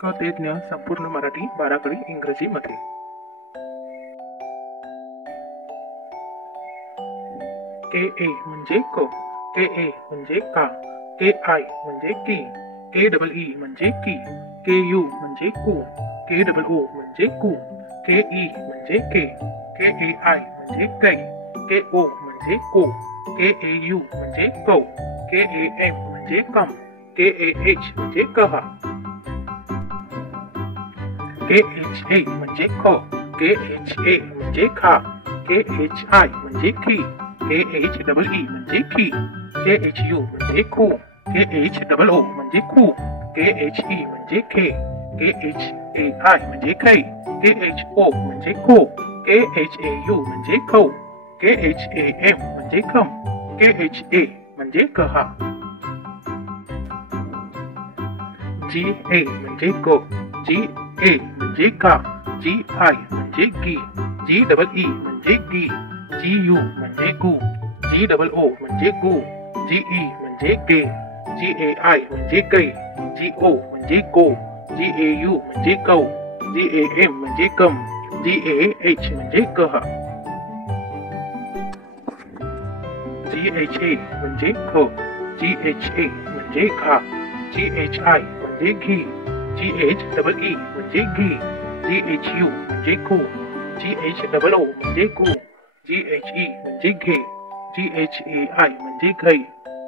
क ते ज्ञ संपूर्ण मराठी 12 कडी इंग्रजीमध्ये. के ए म्हणजे क, के ए म्हणजे का, के आय म्हणजे की, के डबल ई म्हणजे की, के यू म्हणजे कू, के डबल ओ म्हणजे कू, के ई म्हणजे के ए आय म्हणजे कै, के ओ म्हणजे को, के ए यू म्हणजे कौ, के ए एम म्हणजे कम, के ए एच म्हणजे कहा. के एच ए म्हणजे ख, के एच ए म्हणजे खा, के एच आय म्हणजे की, के एच डबल ई म्हणजे की, के एच यू म्हणजे खू, के एच डबल ओ म्हणजे खू, के एच ई म्हणजे खे, के एच ए आय म्हणजे कै, के एच ओ म्हणजे खो, के एच ए यू म्हणजे खौ, के एच ए एम म्हणजे खम, के एच ए म्हणजे कहा. जी ए म्हणजे ग, जी ए म्हणजे का, जी आय म्हणजे गी, जी डबल ई म्हणजे गी, जी यू म्हणजे गू, जी डबल ओ म्हणजे गू, जी ई म्हणजे गे, जी ए आय म्हणजे गै, जी ओ म्हणजे गो, जी ए यू म्हणजे गौ, जी ए एम म्हणजे कम, जी ए एच म्हणजे कहा. जी एच ए म्हणजे ख, जी एच ए म्हणजे खा, जी एच आय म्हणजे घी, जी एच डबल ई म्हणजे घी, जी एच यू म्हणजे खू, जी एच डबल ओ म्हणजे कू, जी एच ई म्हणजे घे, जी एच ए आय म्हणजे घै,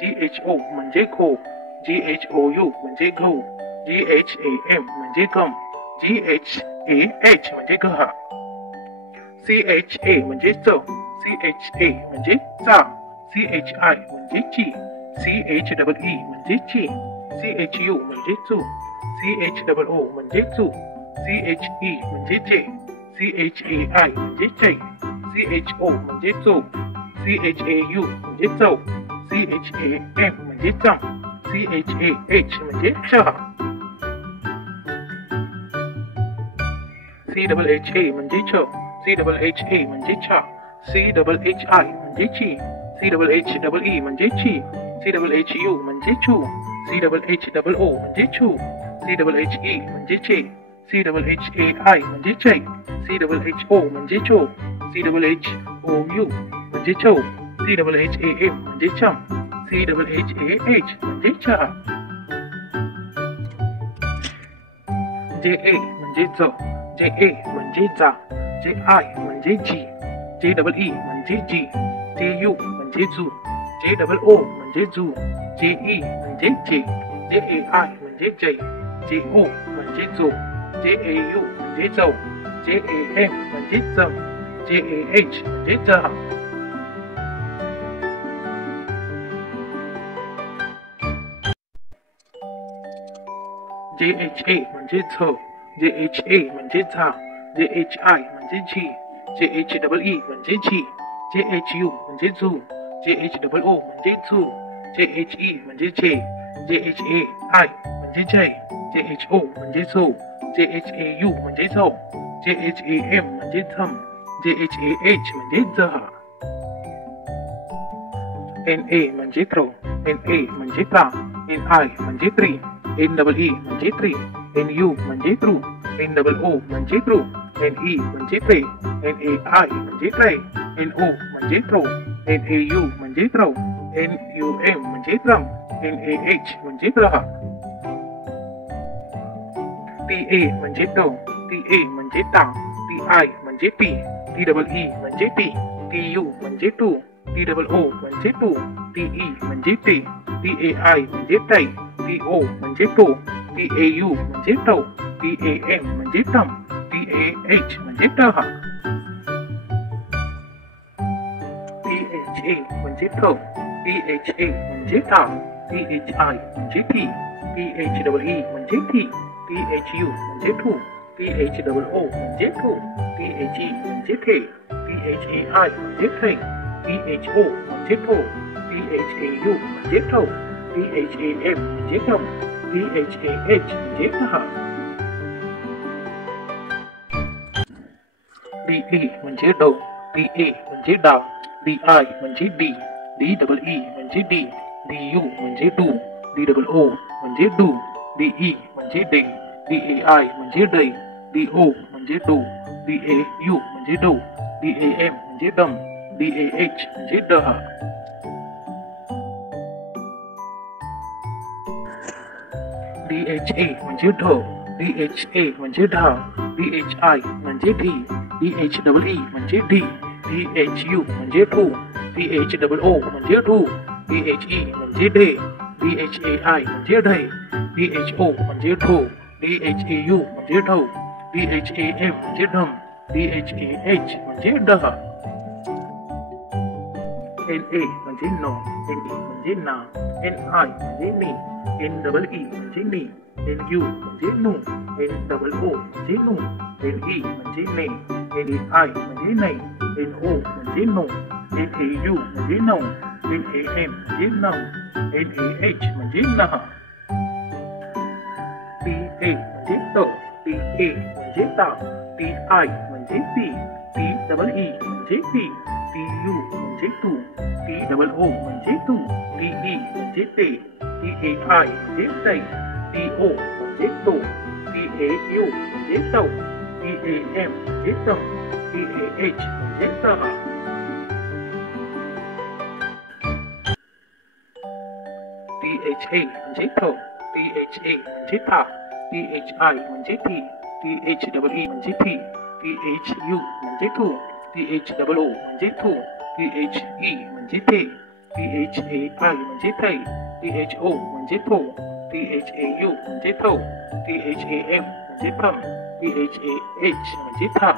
जी एच ओ म्हणजे खो, जी एच ओ यू म्हणजे गहू, जी एच ए एम म्हणजे गम, जी एच ए एच म्हणजे गहा. सी एच ए म्हणजे च, सी एच ए म्हणजे चा, सी एच आय म्हणजे ची, सी एच डबल ई म्हणजे ची, सी एच यू म्हणजे चू, सी एच डबल ओ म्हणजे चू, सी एच ई म्हणजे चे, सी एच ए आय म्हणजे चै, सी एच ओ म्हणजे चो, सी एच ए यू म्हणजे चौ, सी एच ए एम म्हणजे चम, सी एच ए एच म्हणजे चहा. सी डबल एच ए म्हणजे छ, सी डबल एच ए म्हणजे छा, सी डबल एच आय म्हणजे ची, C double H double E म्हणजे ची, सी डबल एच यू म्हणजे छू, C double H double O म्हणजे छू, सी डबल एच ई म्हणजे चे, C double H A I म्हणजे चै, सी डबल एच ओ म्हणजे चो, C double H O U म्हणजे चौ, C double H A M म्हणजे चम, C double H A H म्हणजे चहा. जे ए म्हणजे ज, जे ए म्हणजे जा, जे आय म्हणजे जी, जे डबल ई म्हणजे जी, जे यू म्हणजे जू, जे डबल ओ म्हणजे जू, जे ई म्हणजे जे, जे ए आय म्हणजे जै, जे ओ म्हणजे जो, जे ए यू म्हणजे जौ, जे ए एम म्हणजे जम, जे ए एच म्हणजे जहा. जे एच ए म्हणजे झ, जे एच ए म्हणजे झा, जे एच आय म्हणजे झी, जे एच डबल ई म्हणजे झी, जे एच यू म्हणजे झू, जे एच डबल ओ म्हणजे झू, जे एच ई म्हणजे झे, जे एच ए आय म्हणजे झै, जे एच ओ म्हणजे झो, जे एच ए यू म्हणजे झौ, जे एच ए एम म्हणजे झम, जे एच ए एच म्हणजे जहा. एन ए म्हणजे क्रो, एन ए म्हणजे प्रा, एन आय म्हणजे ट्री, एन डबल ई म्हणजे ट्री, एन यू म्हणजे ट्रू, एन डबल ओ म्हणजे ट्रू, एन ई म्हणजे ट्रे, एन ए आय म्हणजे ट्रे, एन ओ म्हणजे ट्रो, एन ए यू म्हणजे ट्रौ, एन यू एम म्हणजे ट्रम, एन ए एच म्हणजे ग्रहा. T A म्हणजे ट, टी ए म्हणजे टा, टी आय म्हणजे टी, टी डबल ई म्हणजे टी, टी यू म्हणजे टू, टी डबल ओ म्हणजे टू, टी ई म्हणजे टी, टी ए आय म्हणजे टाई, टी ओ म्हणजे टो, टी ए यू म्हणजे टौ, टी ए एम म्हणजे टम, टी ए एच म्हणजे टहा. टी एच ए म्हणजे ठ, टी एच ए म्हणजे टा, टी एच आय म्हणजे T, T H double E म्हणजे टी, टी एच यू म्हणजे ठू, टी एच डबल ओ म्हणजे ठू, टी एच ई म्हणजे ठे, टी एच ए आय म्हणजे ठै, टी एच ओ म्हणजे ठो, टी एच ए यू म्हणजे ठौ, टी एच ए एम म्हणजे ठम, टी एच ए एच म्हणजे ठहा. टी ए म्हणजे डव, टी ए म्हणजे डाव, DI म्हणजे डी, DEE म्हणजे डी, DU म्हणजे डू, DOO म्हणजे डू, DE म्हणजे डे, DAI म्हणजे डै, DO म्हणजे डो, DAU म्हणजे डो, DAM म्हणजे डम, DAH म्हणजे डहा. DHA म्हणजे ढ, DHA म्हणजे ढा, DHI म्हणजे ढी, DHEE म्हणजे ढी, DHU म्हणजे ठू, DHOO म्हणजे ढू, DHE म्हणजे ढे, DHAI म्हणजे ढै, DHO म्हणजे ढो, DHAU म्हणजे ढौ, DHAM म्हणजे ढम, DHAH म्हणजे डहा. NA म्हणजे नो, NE म्हणजे ना, NI म्हणजे नी, NEE म्हणजे नी, NU म्हणजे नू, NOO म्हणजे नू, NE म्हणजे ने, NEI म्हणजे नै, NO म्हणजे नो, NAU म्हणजे नऊ, NAM म्हणजे नम, NAH म्हणजे नहा. TA म्हणजे त, TA म्हणजे ता, TI म्हणजे ती, TEE म्हणजे ती, TU म्हणजे तू, TOO म्हणजे तू, TE म्हणजे ते, TAI म्हणजे तै, TO म्हणजे तो, TAU म्हणजे तौ, TAM म्हणजे तम, TAH म्हणजे तहा. THA म्हणजे थ, THA म्हणजे था, THI म्हणजे थी, THEE म्हणजे थी, THU म्हणजे थू, THOO म्हणजे थू, THE म्हणजे थे, THAI म्हणजे थै, THO म्हणजे थो, THAU म्हणजे थौ, THAM म्हणजे थम, THAH म्हणजे था.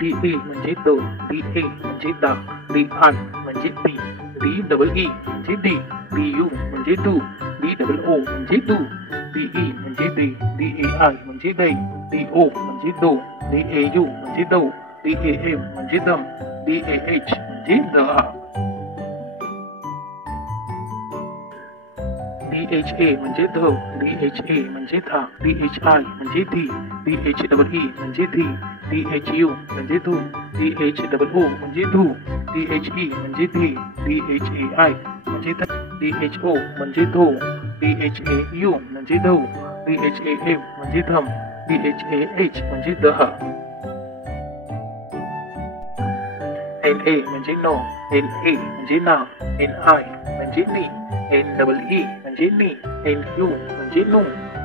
DA म्हणजे द, DA म्हणजे दा, DI म्हणजे दी, DEE म्हणजे डी, DU म्हणजे डू, DOO म्हणजे डू, DE म्हणजे दे, DAI म्हणजे दै, DO म्हणजे दो, DAU म्हणजे दौ, DAM म्हणजे दम, DAH म्हणजे दहा. DHA म्हणजे ध, DHA म्हणजे था, DHI म्हणजे धी, DHEE म्हणजे धी, DHU म्हणजे धू, DHOO म्हणजे धू, DHE म्हणजे धी, DHAI म्हणजे DHO म्हणजे धो, DHAU म्हणजे धौ, DHAM म्हणजे धम, DHAH म्हणजे दहा. NA म्हणजे नो, NA म्हणजे ना, NI म्हणजे नी, NEE म्हणजे नी, NU म्हणजे नू,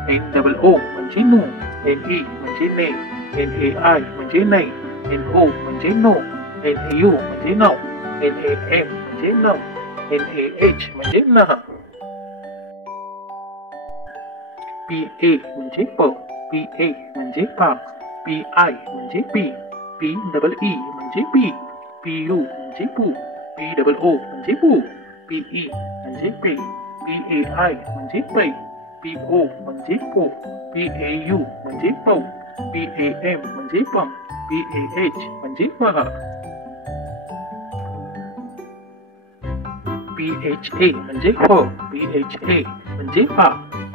NOO म्हणजे नू, NE म्हणजे ने, NAI म्हणजे नै, NO म्हणजे नो, NAU म्हणजे नौ, NAM म्हणजे नम, NAH म्हणजे नहा. PA म्हणजे प, PA म्हणजे पा, PI म्हणजे पी, PEE म्हणजे पी, PU म्हणजे पू, POO म्हणजे पू, PE म्हणजे पे, PAI म्हणजे पै, PO म्हणजे पो, PAU म्हणजे पौ, PAM म्हणजे पम, PAH म्हणजे पहा. PHA म्हणजे फ, PHA म्हणजे फा,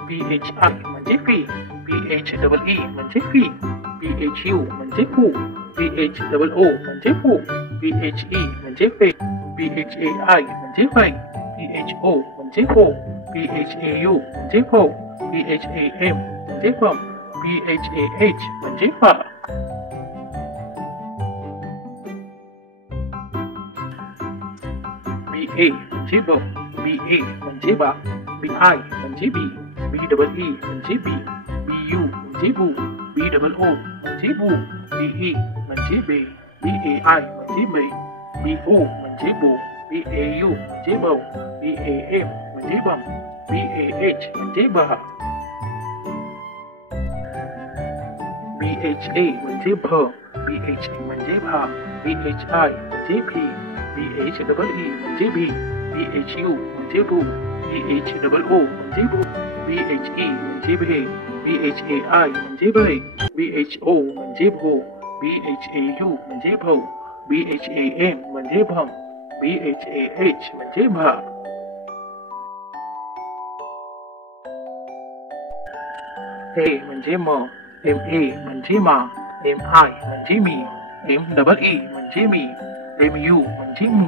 PHI म्हणजे फी, PHEE म्हणजे फी, PHU म्हणजे फू, PHOO म्हणजे फू, PHE म्हणजे फे, PHAI म्हणजे फै, PHO म्हणजे फो, PHAU म्हणजे फो, PHAM म्हणजे फम, PHAH म्हणजे फा. BA म्हणजे ब, BA म्हणजे बा, BI म्हणजे बी, BEE म्हणजे बी, BU म्हणजे बू, BOO म्हणजे बू, BE म्हणजे बे, BAI म्हणजे बै, BO म्हणजे बो, BAU म्हणजे बौ, BAM म्हणजे बम, BAH म्हणजे बहा. BHA म्हणजे भ, BHA म्हणजे भा, BHI म्हणजे भी, BHEE म्हणजे भी, BHU म्हणजे भू, BHOO म्हणजे भू, BHE म्हणजे भे, BHAI म्हणजे भै, BHO म्हणजे भो, BHAU म्हणजे भौ, BHAM म्हणजे भम, BHAH म्हणजे भा. A म्हणजे म, MA म्हणजे मा, MI म्हणजे मी, MEE म्हणजे मी, MU म्हणजे मू,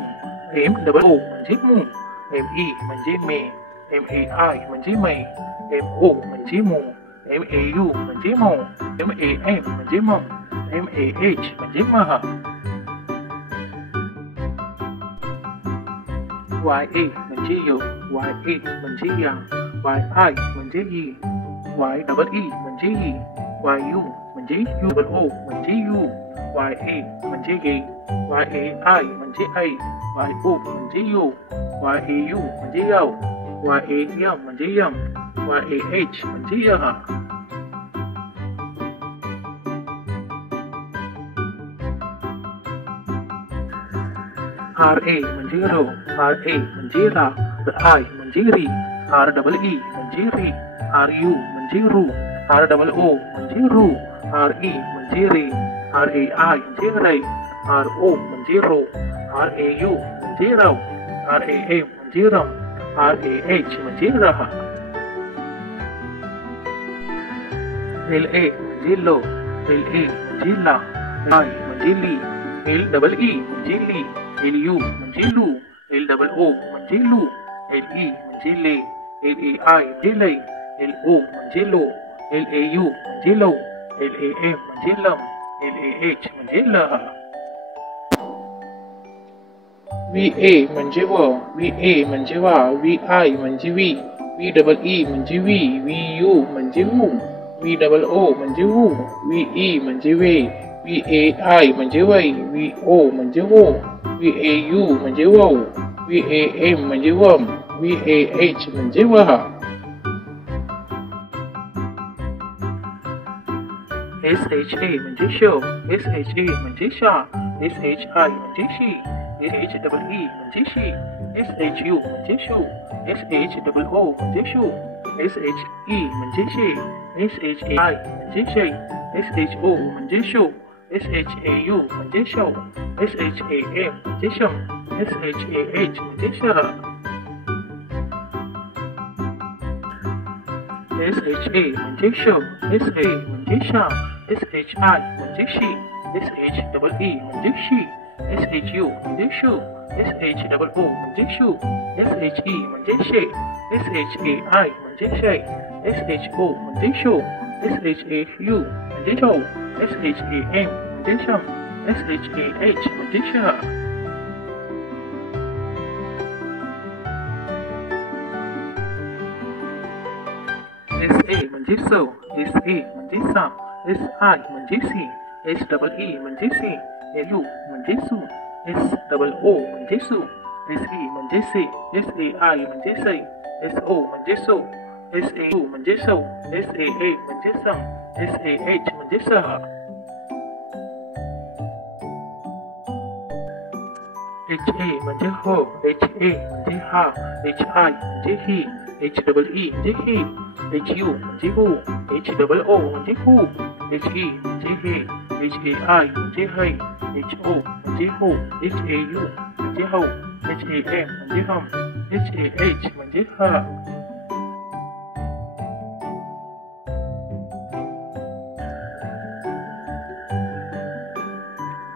MOO म्हणजे मू, ME म्हणजे मे, MAI म्हणजे मै, MO म्हणजे मो, MAU म्हणजे मो, MAM म्हणजे मम, MAH म्हणजे महा. YA म्हणजे य, YA म्हणजे या, YI म्हणजे ही, YEE म्हणजे ही, YU म्हणजे UO म्हणजे यू, YA म्हणजे ये, YAI म्हणजे आई, YO म्हणजे यो, YAU म्हणजे याव, YAM म्हणजे यम, YAH म्हणजे यहा. RA म्हणजे रो, RA म्हणजे रा, I म्हणजे री, REE म्हणजे री, RU म्हणजे रू, ROO म्हणजे रू, RE म्हणजे रे, RAI म्हणजे रै, RO म्हणजे रो, RAU म्हणजे रव, RAM म्हणजे रम, RAH म्हणजे रहा. LA म्हणजे लो, LA म्हणजे ला, I म्हणजे ली, LEE म्हणजे ली, LU म्हणजे लू, LOO म्हणजे लू, LE म्हणजे ले, LAI म्हणजे लै, LO म्हणजे लो, LAU म्हणजे लो, LAM म्हणजे लम, LAH म्हणजे लहा. VA म्हणजे व, VA म्हणजे वा, VI म्हणजे वी, VEE म्हणजे वी, VU म्हणजे वू, VOO म्हणजे वू, VE म्हणजे वे, VAI म्हणजे वै, VO म्हणजे वो, VAU म्हणजे वौ, VAM म्हणजे वम, VAH म्हणजे वहा. SHA म्हणजे शो, SHA म्हणजे शा, SHI म्हणजे शी, SHEE म्हणजे शी, SHU म्हणजे शू, SHOO म्हणजे शू, SHE म्हणजे शे, SHAI म्हणजे शै, SHO म्हणजे शो, SHAU म्हणजे शौ, SHAM म्हणजे शम, SHAH म्हणजे शह. SHA म्हणजे श, SA म्हणजे शा, SHI म्हणजे शी, SHEE म्हणजे शी, SHU म्हणजे शू, SHOO म्हणजे शू, SHE म्हणजे शे, SHAI म्हणजे शै, SHO म्हणजे शो, SHAU म्हणजे शौ, SHAM म्हणजे शम, SHAH म्हणजे शह. SA म्हणजे सौ, SA म्हणजे सा, SI म्हणजे सी, SEE म्हणजे सी, LU म्हणजे सू, SOO म्हणजे सू, SE म्हणजे से, SAI म्हणजे सै, SO म्हणजे सौ, SAU म्हणजे सौ, SAA म्हणजे सम, SAH म्हणजे सहा. HA म्हणजे हो, HA म्हणजे हा, HI म्हणजे ही, HEE म्हणजे ही, HU म्हणजे हू, HOO म्हणजे हू, HE म्हणजे हे, HAI म्हणजे है, HO म्हणजे हो, HAU म्हणजे हौ, HAM म्हणजे हम, HAH म्हणजे हा.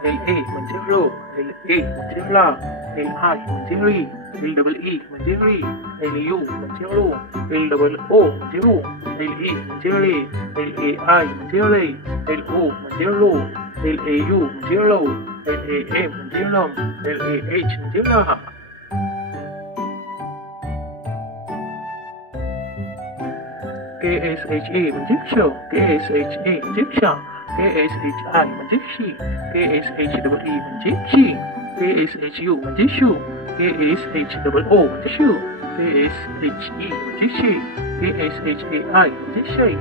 LA म्हणजे लो, LA म्हणजे ला, LI म्हणजे री, LEE म्हणजे री, LU म्हणजे लो, LOO म्हणजे लो, LE म्हणजे ले, LAI म्हणजे लै, LO म्हणजे लो, LAU म्हणजे लो, LAM म्हणजे लम, LAH म्हणजे लहा. KSHA म्हणजे क्ष, KSHA म्हणजे क्ष, KSHI म्हणजे शी, KSHEE म्हणजे ची, KSHU म्हणजे शू, KSHOO म्हणजे शू, KSHE म्हणजे शे, KSHAI म्हणजे शै,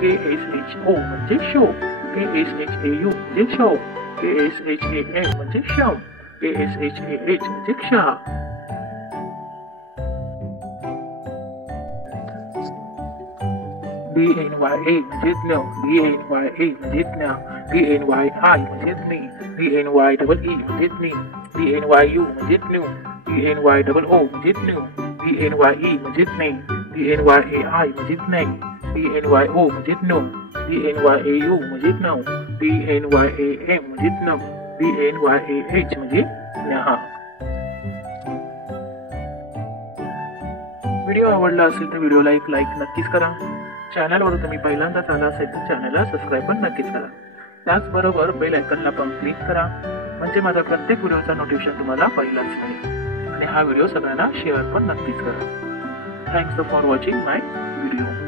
KSHO म्हणजे शो, KSHAU म्हणजे शौ, KSHAM म्हणजे शम, KSHAH म्हणजे क्षहा. DNYA म्हणजे ज्ञ, DNYA म्हणजे ज्ञ, DNYI म्हणजे ज्ञी, DNYEE म्हणजे ज्ञी, DNYU म्हणजे ज्ञू, DNYOO म्हणजे ज्ञू, DNYE म्हणजे ज्ञे, DNYAI म्हणजे ज्ञै, BNYO म्हणजे नो, BNYAU म्हणजे नो, BNYAM म्हणजे नम, BNYAH म्हणजे नहा. व्हिडिओ आवडला असेल तर व्हिडिओला एक लाईक नक्कीच करा. चॅनलवर तुम्ही पहिल्यांदाच आला असेल तर चॅनलला सबस्क्राईब पण नक्कीच करा. त्याचबरोबर बेल आयकॉनला पण क्लिक करा, म्हणजे माझा प्रत्येक व्हिडिओचा नोटिफिकेशन तुम्हाला पहिलाच मिळेल. आणि हा व्हिडिओ सगळ्यांना शेअर पण नक्कीच करा. Thanks for watching my video.